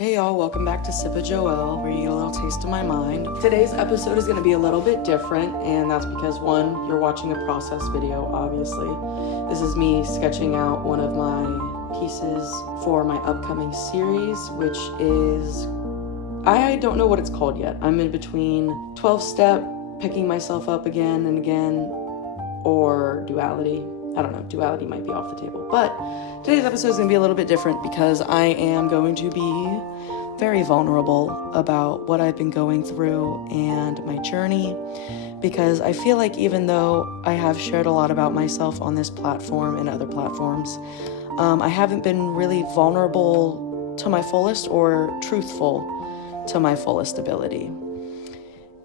Hey y'all, welcome back to Sip of Joelle, where you get a little taste of my mind. Today's episode is going to be a little bit different, and that's because one, you're watching a process video, obviously. This is me sketching out one of my pieces for my upcoming series, which is, I don't know what it's called yet. I'm in between 12-step, picking myself up again and again, or duality. I don't know, duality might be off the table. But today's episode is going to be a little bit different because I am going to be very vulnerable about what I've been going through and my journey, because I feel like even though I have shared a lot about myself on this platform and other platforms, I haven't been really vulnerable to my fullest or truthful to my fullest ability.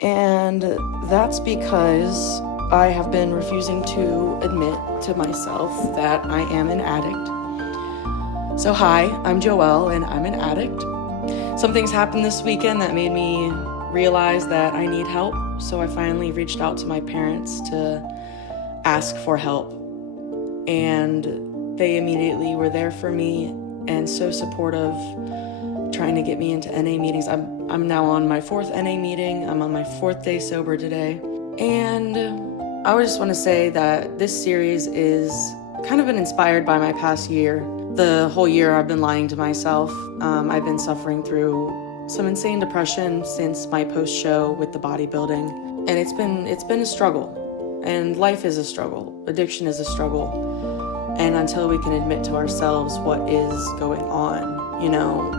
And that's because I have been refusing to admit to myself that I am an addict. So hi, I'm Joelle and I'm an addict. Some things happened this weekend that made me realize that I need help. So I finally reached out to my parents to ask for help. And they immediately were there for me and so supportive, trying to get me into NA meetings. I'm now on my 4th NA meeting. I'm on my 4th day sober today. And I would just want to say that this series is kind of been inspired by my past year. The whole year I've been lying to myself. I've been suffering through some insane depression since my post-show with the bodybuilding. And it's been a struggle. And life is a struggle. Addiction is a struggle. And until we can admit to ourselves what is going on,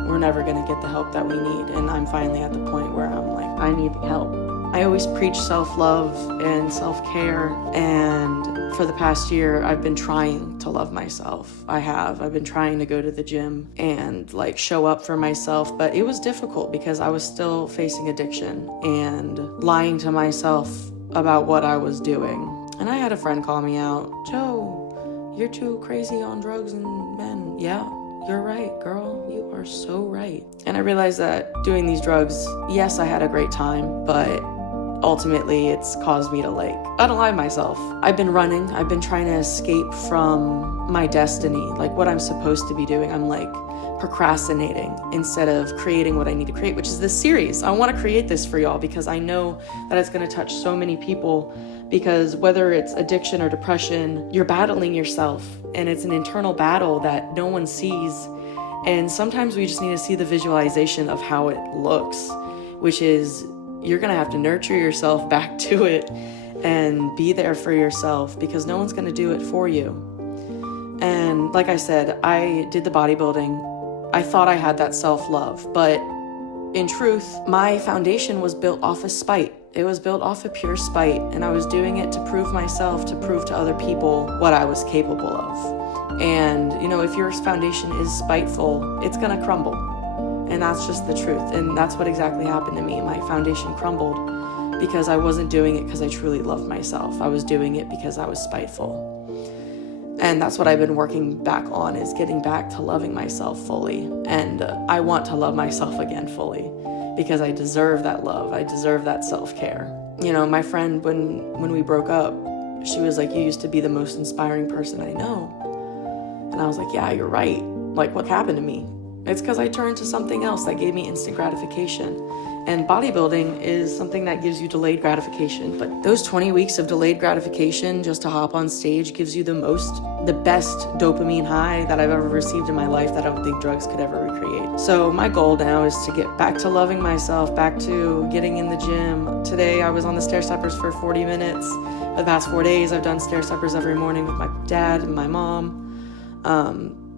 we're never going to get the help that we need. And I'm finally at the point where I'm like, I need help. I always preach self-love and self-care, and for the past year, I've been trying to love myself. I've been trying to go to the gym and show up for myself, but it was difficult because I was still facing addiction and lying to myself about what I was doing. And I had a friend call me out, "Joe, you're too crazy on drugs and men." Yeah, you're right, girl. You are so right. And I realized that doing these drugs, yes, I had a great time, but ultimately it's caused me to unalive myself. I've been running. I've been trying to escape from my destiny, what I'm supposed to be doing. I'm procrastinating instead of creating what I need to create, which is this series. I want to create this for y'all because I know that it's going to touch so many people, because whether it's addiction or depression, you're battling yourself, and it's an internal battle that no one sees. And sometimes we just need to see the visualization of how it looks, which is you're going to have to nurture yourself back to it and be there for yourself, because no one's going to do it for you. And like I said, I did the bodybuilding. I thought I had that self-love, but in truth, my foundation was built off of spite. It was built off of pure spite, and I was doing it to prove myself, to prove to other people what I was capable of. And, if your foundation is spiteful, it's going to crumble. And that's just the truth. And that's what exactly happened to me. My foundation crumbled because I wasn't doing it because I truly loved myself. I was doing it because I was spiteful. And that's what I've been working back on, is getting back to loving myself fully. And I want to love myself again fully because I deserve that love. I deserve that self-care. My friend, when we broke up, she was like, "You used to be the most inspiring person I know." And I was like, "Yeah, you're right. What happened to me?" It's because I turned to something else that gave me instant gratification. And bodybuilding is something that gives you delayed gratification. But those 20 weeks of delayed gratification just to hop on stage gives you the best dopamine high that I've ever received in my life that I don't think drugs could ever recreate. So my goal now is to get back to loving myself, back to getting in the gym. Today I was on the stair steppers for 40 minutes. For the past 4 days, I've done stair steppers every morning with my dad and my mom.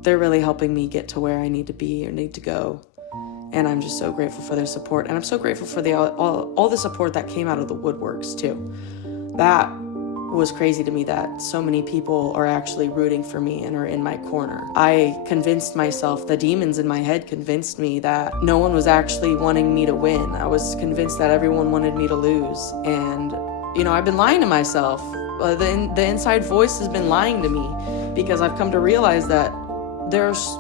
They're really helping me get to where I need to be or need to go. And I'm just so grateful for their support. And I'm so grateful for all the support that came out of the woodworks too. That was crazy to me, that so many people are actually rooting for me and are in my corner. I convinced myself, the demons in my head convinced me that no one was actually wanting me to win. I was convinced that everyone wanted me to lose. And, I've been lying to myself. The inside voice has been lying to me, because I've come to realize that there's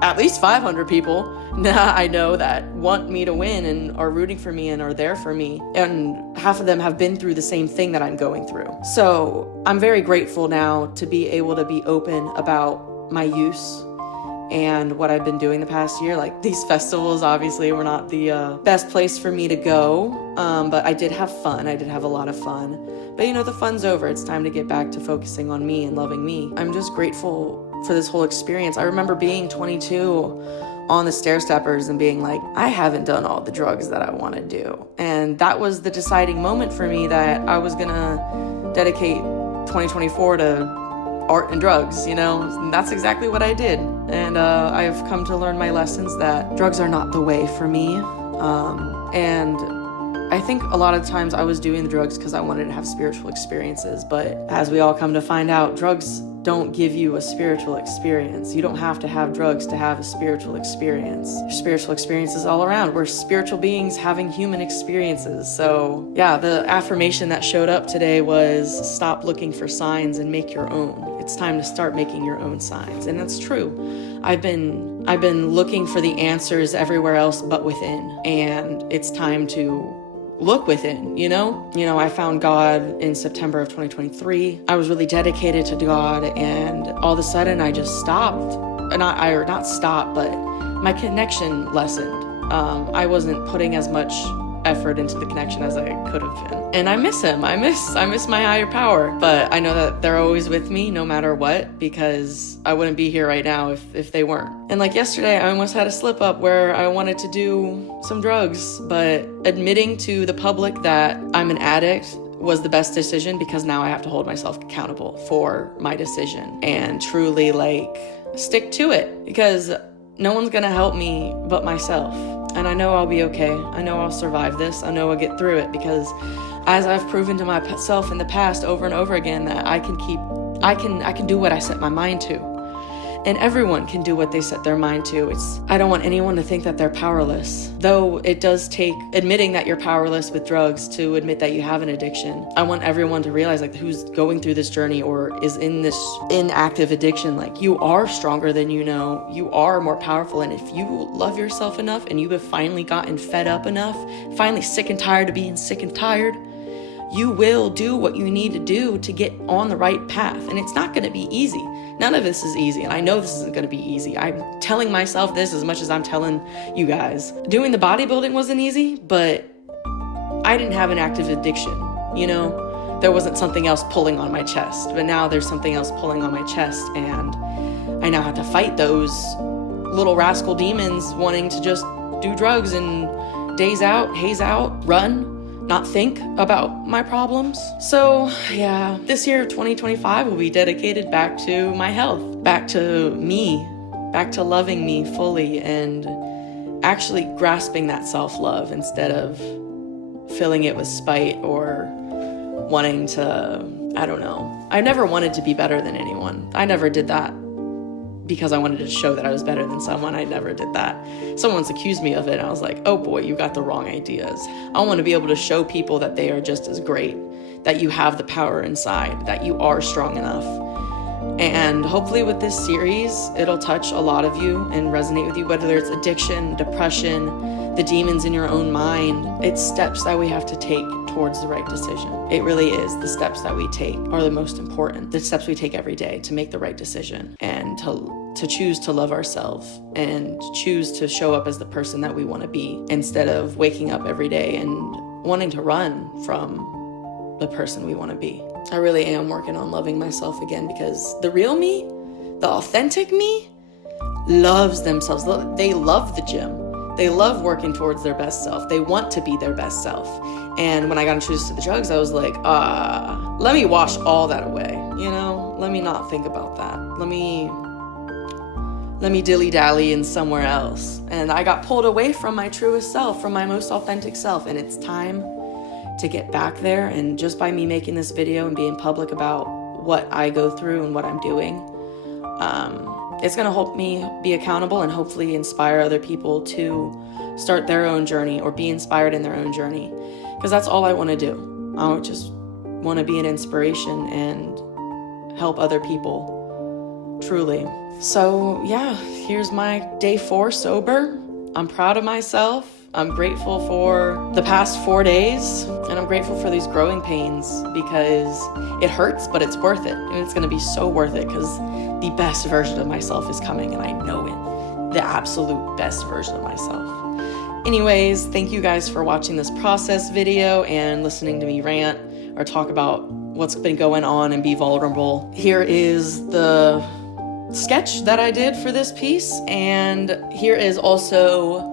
at least 500 people now I know that want me to win and are rooting for me and are there for me. And half of them have been through the same thing that I'm going through. So I'm very grateful now to be able to be open about my use and what I've been doing the past year. Like, these festivals obviously were not the best place for me to go, but I did have fun. I did have a lot of fun. But the fun's over. It's time to get back to focusing on me and loving me. I'm just grateful for this whole experience. I remember being 22 on the stair steppers and being like, I haven't done all the drugs that I want to do. And that was the deciding moment for me that I was gonna dedicate 2024 to art and drugs, and that's exactly what I did. And I've come to learn my lessons that drugs are not the way for me. And I think a lot of times I was doing the drugs because I wanted to have spiritual experiences, but as we all come to find out, drugs don't give you a spiritual experience. You don't have to have drugs to have a spiritual experience. Spiritual experiences all around. We're spiritual beings having human experiences. So yeah, the affirmation that showed up today was stop looking for signs and make your own. It's time to start making your own signs. And that's true. I've been looking for the answers everywhere else but within. And it's time to look within, I found God in September of 2023. I was really dedicated to God, and all of a sudden I just stopped. Not stopped, but my connection lessened. I wasn't putting as much effort into the connection as I could have been. And I miss him. I miss my higher power. But I know that they're always with me no matter what, because I wouldn't be here right now if they weren't. And like yesterday, I almost had a slip up where I wanted to do some drugs, but admitting to the public that I'm an addict was the best decision, because now I have to hold myself accountable for my decision and truly stick to it, because no one's gonna help me but myself. And I know I'll be okay. I know I'll survive this. I know I'll get through it, because as I've proven to myself in the past over and over again that I can do what I set my mind to. And everyone can do what they set their mind to. I don't want anyone to think that they're powerless. Though it does take admitting that you're powerless with drugs to admit that you have an addiction. I want everyone to realize who's going through this journey or is in this inactive addiction, you are stronger than you know. You are more powerful. And if you love yourself enough and you have finally gotten fed up enough, finally sick and tired of being sick and tired, you will do what you need to do to get on the right path. And it's not going to be easy. None of this is easy, and I know this isn't going to be easy. I'm telling myself this as much as I'm telling you guys. Doing the bodybuilding wasn't easy, but I didn't have an active addiction, There wasn't something else pulling on my chest, but now there's something else pulling on my chest, and I now have to fight those little rascal demons wanting to just do drugs and daze out, haze out, run, not think about my problems. So yeah, this year 2025 will be dedicated back to my health, back to me, back to loving me fully and actually grasping that self-love instead of filling it with spite or wanting to, I don't know. I never wanted to be better than anyone. I never did that because I wanted to show that I was better than someone. I never did that. Someone's accused me of it, and I was like, oh boy, you got the wrong ideas. I want to be able to show people that they are just as great, that you have the power inside, that you are strong enough. And hopefully with this series, it'll touch a lot of you and resonate with you, whether it's addiction, depression, the demons in your own mind. It's steps that we have to take towards the right decision. It really is. The steps that we take are the most important. The steps we take every day to make the right decision and to choose to love ourselves and choose to show up as the person that we want to be, instead of waking up every day and wanting to run from the person we want to be. I really am working on loving myself again, because the real me, the authentic me, loves themselves. They love the gym. They love working towards their best self. They want to be their best self. And when I got introduced to the drugs, I was like, let me wash all that away. Let me not think about that. Let me dilly-dally in somewhere else. And I got pulled away from my truest self, from my most authentic self. And it's time to get back there. And just by me making this video and being public about what I go through and what I'm doing, it's going to help me be accountable and hopefully inspire other people to start their own journey or be inspired in their own journey. Because that's all I want to do. I just want to be an inspiration and help other people, truly. So yeah, here's my day 4 sober. I'm proud of myself. I'm grateful for the past 4 days, and I'm grateful for these growing pains because it hurts, but it's worth it. And it's going to be so worth it because the best version of myself is coming, and I know it. The absolute best version of myself. Anyways, thank you guys for watching this process video and listening to me rant or talk about what's been going on and be vulnerable. Here is the sketch that I did for this piece, and here is also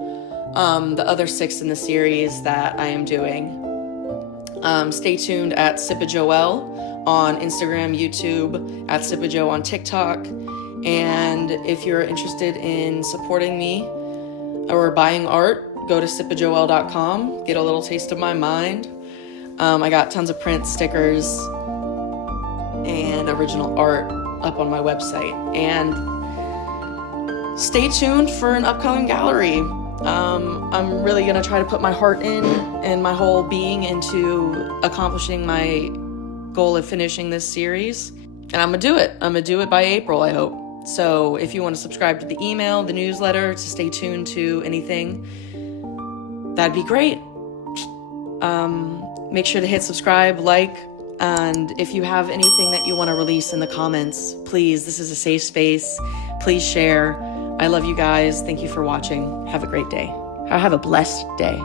the other 6 in the series that I am doing. Stay tuned at Joelle on Instagram, YouTube, at Cipriotti on TikTok, and if you're interested in supporting me or buying art, go to cipriotti.com, get a little taste of my mind. I got tons of print, stickers, and original art up on my website. And stay tuned for an upcoming gallery. I'm really going to try to put my heart in and my whole being into accomplishing my goal of finishing this series. And I'm going to do it. I'm going to do it by April, I hope. So if you want to subscribe to the email, the newsletter, to stay tuned to anything, that'd be great. Make sure to hit subscribe, like, and if you have anything that you want to release in the comments, please, this is a safe space. Please share. I love you guys. Thank you for watching. Have a great day. Have a blessed day.